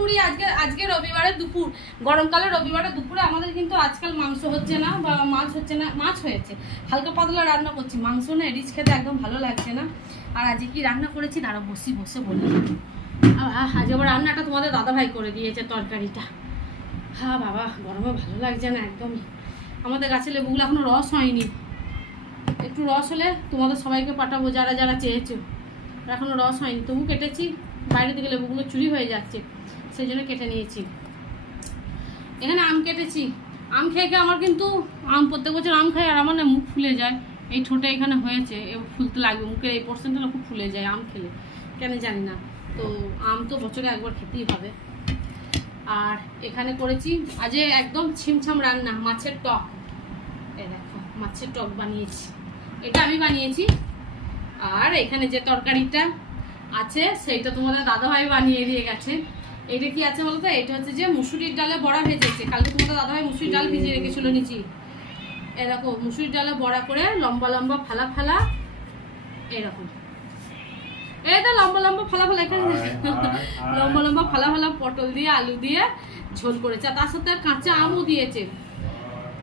দুপুরই আজকে রবিবারে দুপুর, গরমকালে রবিবারে দুপুরে আমাদের কিন্তু আজকাল মাংস হচ্ছে না বা মাছ হচ্ছে না। মাছ হয়েছে, হালকা পাতলা রান্না করছি, মাংস না রিচ খেতে একদম ভালো লাগছে না। আর আজকে কি রান্না করেছি দাঁড়া বসে বলি। আজ আবার রান্নাটা তোমাদের দাদাভাই করে দিয়েছে, তরকারিটা। হ্যাঁ বাবা, গরমে ভালো লাগছে না একদমই। আমাদের গাছের লেবুগুলো এখনো রস হয়নি, একটু রস হলে তোমাদের সবাইকে পাঠাবো যারা যারা চেয়েছো। এখনো রস হয়নি, তবু কেটেছি, বাইরে থেকে লেবুগুলো চুরি হয়ে যাচ্ছে, সেই জন্য কেটে নিয়েছি। এখানে আম কেটেছি, আম খেয়ে খেয়ে আমার কিন্তু প্রত্যেক বছর আম খাই আর আমার না মুখ ফুলে যায়। এই ঠোঁটে এখানে হয়েছে, ফুলতে লাগবে, মুখের এই পোর্শনটা না খুব ফুলে যায় আম খেলে, কেন জানি না। তো আম তো বছরে একবার খেতেই হবে। আর এখানে করেছি আজ একদম ছিমছাম রান্না, মাছের টক। এই দেখো মাছের টক বানিয়েছি, এটা আমি বানিয়েছি। আর এখানে যে তরকারিটা আছে সেইটা তোমাদের দাদাভাই বানিয়ে দিয়ে গেছে। এটা কি আছে বলতো, এটা হচ্ছে যে মুসুরির ডালে বড়া ভেজেছে। কালকে তোমাদের দাদাভাই মুসুরির ডাল ভিজিয়ে রেখেছিল নিচি। এরকম মুসুরির ডালে বড়া করে লম্বা লম্বা ফালা ফালা, এরকম এই তো লম্বা লম্বা ফালা ফালা, এখানে লম্বা লম্বা ফালা ফালা পটল দিয়ে আলু দিয়ে ঝোল করেছে। আর তার সাথে কাঁচা আমও দিয়েছে।